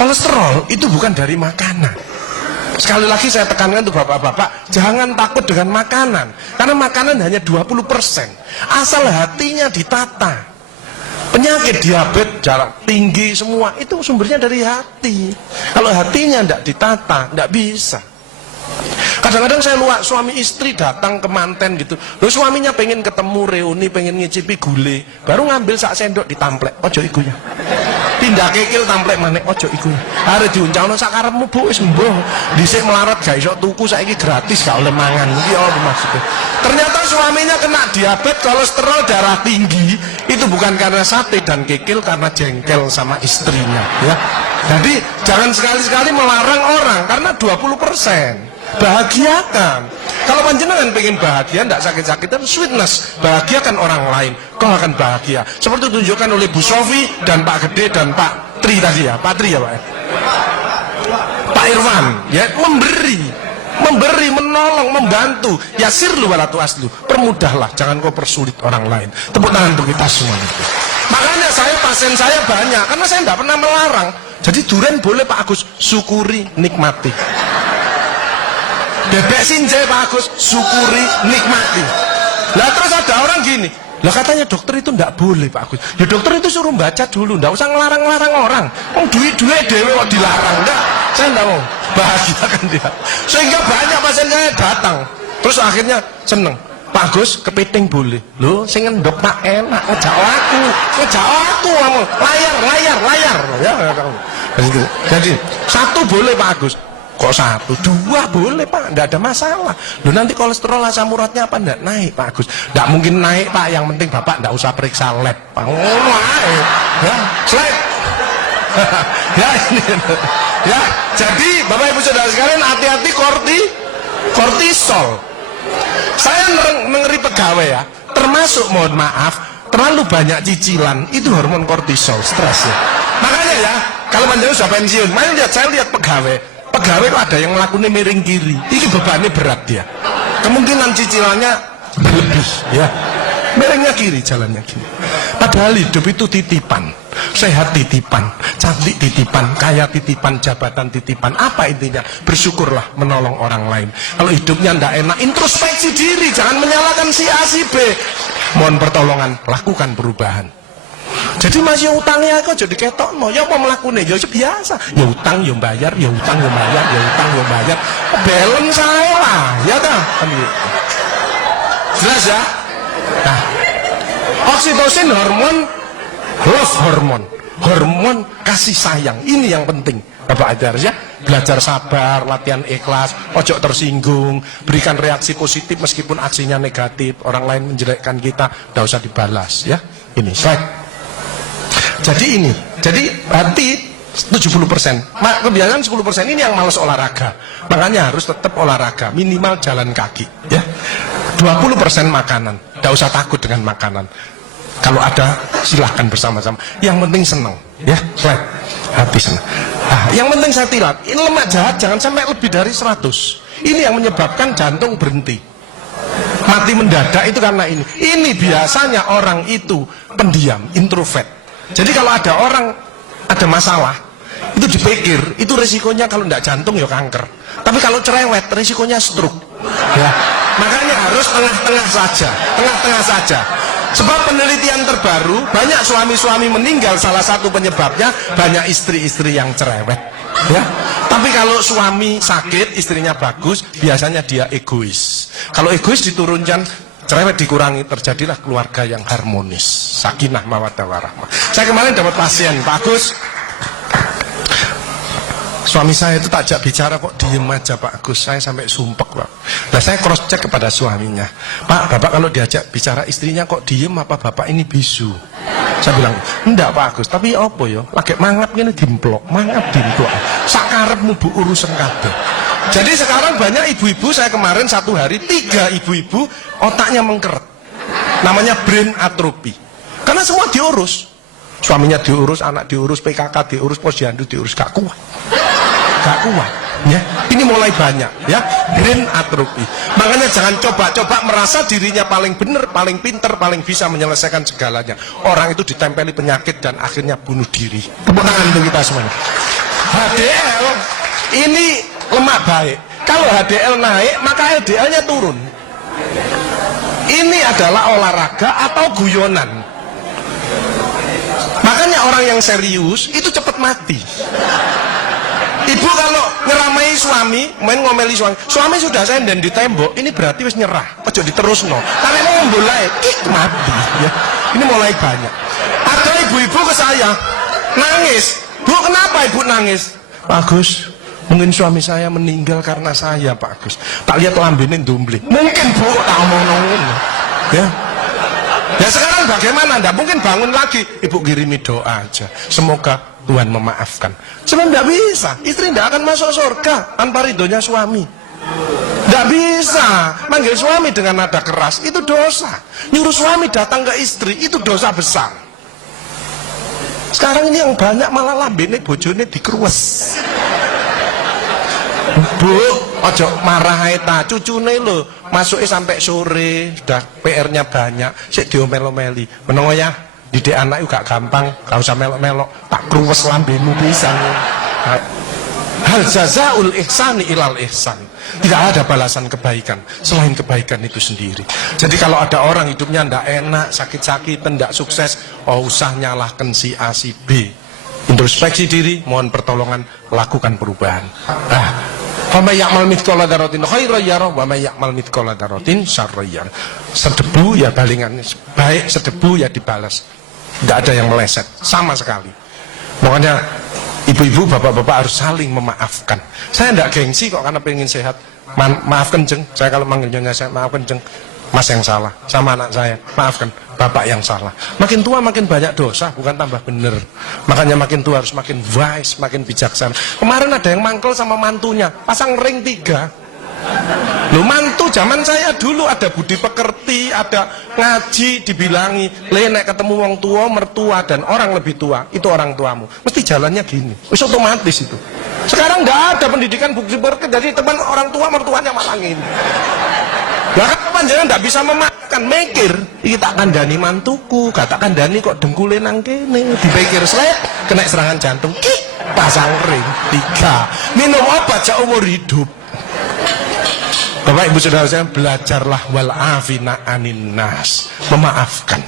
Kolesterol itu bukan dari makanan. Sekali lagi saya tekankan untuk bapak-bapak, jangan takut dengan makanan, karena makanan hanya 20%. Asal hatinya ditata. Penyakit diabetes, darah tinggi semua itu sumbernya dari hati. Kalau hatinya tidak ditata, tidak bisa. Kadang-kadang saya lihat suami istri datang ke manten gitu, loh suaminya pengen ketemu reuni, pengen ngicipi gulai, baru ngambil sak sendok ditamplek, ojo ikunya. Pindah kekil tamplek manek, ojo ikunya. Hari diuncangno sak karepmu bu, wis mbuh. Dhisik melarat gak iso tuku, saiki gratis gak oleh mangan. Iki apa maksudnya? Ternyata suaminya kena diabetes, kolesterol, darah tinggi. Itu bukan karena sate dan kekil, karena jengkel sama istrinya, ya. Jadi jangan sekali-sekali melarang orang karena 20%. Bahagiakan. Kalau panjenengan pengen bahagia, tidak sakit-sakitan, sweetness, bahagiakan orang lain, kau akan bahagia. Seperti ditunjukkan oleh Bu Sofi dan Pak Gede dan Pak Tri tadi ya, Pak Tri ya Pak. Pak Irwan, ya memberi, menolong, membantu. Yasirlu walatu aslu. Permudahlah, jangan kau persulit orang lain. Tepuk tangan untuk kita semua. Makanya pasien saya banyak, karena saya tidak pernah melarang. Jadi durian boleh Pak Agus, syukuri, nikmati. Bebek sinjai Pak Agus, syukuri, nikmati. Lah terus ada orang gini, lah katanya dokter itu ndak boleh Pak Agus. Ya dokter itu suruh baca dulu, ndak usah ngelarang-larang orang. Duit-duit dewe kok dilarang, enggak. Saya ndak mau, bahagiakan dia. Sehingga banyak pasien saya datang, terus akhirnya seneng. Pak Agus, kepiting boleh. Loh, sing ngendok Pak enak, ngejak aku kamu. Layar. Ya, jadi satu boleh Pak Agus. Kok satu, dua boleh Pak, nggak ada masalah. Loh nanti kolesterol asam uratnya apa nggak naik Pak Agus? Nggak mungkin naik Pak, yang penting Bapak nggak usah periksa lab Pak. Ya, slide. Ya ini, ya. Jadi Bapak Ibu Saudara sekalian, hati-hati kortisol. Saya ngeri pegawai ya, termasuk mohon maaf, terlalu banyak cicilan, itu hormon kortisol, stres ya. Makanya ya, kalau panjang sudah pensiun, saya lihat pegawai kok ada yang melakukannya miring kiri, ini bebannya berat dia, kemungkinan cicilannya berlebih ya, miringnya kiri, jalannya kiri. Padahal hidup itu titipan, sehat titipan, cantik titipan, kaya titipan, jabatan titipan. Apa intinya? Bersyukurlah, menolong orang lain. Kalau hidupnya tidak enak, introspeksi diri, jangan menyalahkan si A si B, mohon pertolongan, lakukan perubahan. Jadi masih utangnya kok jadi ketok no, ya apa melakukannya, ya biasa, ya utang, ya bayar, ya utang, ya bayar, ya utang, ya bayar, balance saya lah, ya dah, jelas ya. Nah, oksitosin love hormon kasih sayang, ini yang penting. Bapak ajar ya, belajar sabar, latihan ikhlas, ojo tersinggung, berikan reaksi positif meskipun aksinya negatif, orang lain menjelekkan kita, tidak usah dibalas ya. Ini slide. Jadi hati 70%, kebiasaan 10% ini yang malas olahraga. Makanya harus tetap olahraga, minimal jalan kaki ya. 20% makanan, tidak usah takut dengan makanan. Kalau ada silahkan bersama-sama. Yang penting senang ya, slide. Hati senang. Nah, yang penting saya tilat, ini lemak jahat jangan sampai lebih dari 100. Ini yang menyebabkan jantung berhenti, mati mendadak itu karena ini. Ini biasanya orang itu pendiam, introvert. Jadi kalau ada orang ada masalah, itu dipikir, itu resikonya kalau tidak jantung ya kanker. Tapi kalau cerewet, resikonya stroke. Ya, makanya harus tengah-tengah saja. Sebab penelitian terbaru, banyak suami-suami meninggal, salah satu penyebabnya banyak istri-istri yang cerewet. Ya, tapi kalau suami sakit, istrinya bagus, biasanya dia egois. Kalau egois diturunkan, cerewet dikurangi, terjadilah keluarga yang harmonis, sakinah mawaddah warahmah. Saya kemarin dapat pasien, Pak Agus, suami saya itu tak ajak bicara kok diem aja Pak Agus, saya sampai sumpek Pak. Nah saya cross check kepada suaminya, Pak, Bapak kalau diajak bicara istrinya kok diem, apa Bapak ini bisu? Saya bilang, enggak Pak Agus, tapi apa ya, lagi mangap ini dimplok, sakarepmu bu urusan kabeh. Jadi sekarang banyak ibu-ibu, saya kemarin satu hari 3 ibu-ibu otaknya mengkeret, namanya brain atrophy, karena semua diurus, suaminya diurus, anak diurus, PKK diurus, posyandu diurus, gak kuat ya. Ini mulai banyak ya, brain atrophy. Makanya jangan coba-coba merasa dirinya paling benar, paling pinter, paling bisa menyelesaikan segalanya. Orang itu ditempeli penyakit dan akhirnya bunuh diri. Tepuk tangan untuk kita semuanya. HDL ini lemak baik. Kalau HDL naik, maka LDL-nya turun. Ini adalah olahraga atau guyonan. Makanya orang yang serius itu cepat mati. Ibu kalau ngeramai suami, main ngomeli suami sudah senden di tembok, ini berarti wis nyerah, ojo diterusno. Karena mau mulai, mati. Ya. Ini mulai banyak. Ada ibu-ibu ke saya, nangis. Bu, kenapa ibu nangis? Pak Agus, mungkin suami saya meninggal karena saya, Pak Agus. Tak lihat lambene ndumbling. Mungkin bu, tak ngomong. Ya. Ya sekarang bagaimana? Nggak mungkin bangun lagi. Ibu kirimi doa aja. Semoga Tuhan memaafkan. Sebab tidak bisa. Istri tidak akan masuk surga tanpa ridhonya suami. Tidak bisa. Manggil suami dengan nada keras itu dosa. Nyuruh suami datang ke istri itu dosa besar. Sekarang ini yang banyak malah lambene bojone dikeruwes. Bu, ojo marah eta, cucune lho, masuknya sampai sore, sudah PR-nya banyak, sik diomel-omeli. Menengo ya, didik anak juga gampang, gak usah melok-melok, tak kruwes lambemu pisan. Hal jazaul ihsani ilal ihsan. Tidak ada balasan kebaikan selain kebaikan itu sendiri. Jadi kalau ada orang hidupnya ndak enak, sakit-sakitan, ndak sukses, oh usah nyalahkan si A si B. Introspeksi diri, mohon pertolongan, lakukan perubahan. Wa ya'mal mithqala dzarratin khairan yarah wa may ya'mal mithqala dzarratin syarran yarah. Sedebu ya balingan, baik sedebu ya dibalas. Tidak ada yang meleset sama sekali. Makanya ibu-ibu, bapak-bapak harus saling memaafkan. Saya tidak gengsi kok karena pengen sehat. Maafkan jeng, saya kalau manggilnya saya maafkan jeng. Mas yang salah, sama anak saya, maafkan, bapak yang salah. Makin tua makin banyak dosa, bukan tambah bener. Makanya makin tua harus makin wise, makin bijaksana. Kemarin ada yang mangkel sama mantunya, pasang ring 3. Loh, mantu zaman saya dulu ada budi pekerti, ada ngaji, dibilangi, nek ketemu wong tua, mertua dan orang lebih tua, itu orang tuamu. Mesti jalannya gini, wis otomatis itu. Sekarang nggak ada pendidikan budi pekerti, jadi teman orang tua mertuanya malah gini. Lah kan panjenengan ndak bisa memakan, mikir, iki tak kandhani mantuku, gak tak kandhani kok dengkule nang kene, dipikir slep, kena serangan jantung, pasang ring 3. Minum obat seumur hidup. Bapak Ibu Saudara saya, belajarlah wal afina anin nas, memaafkan.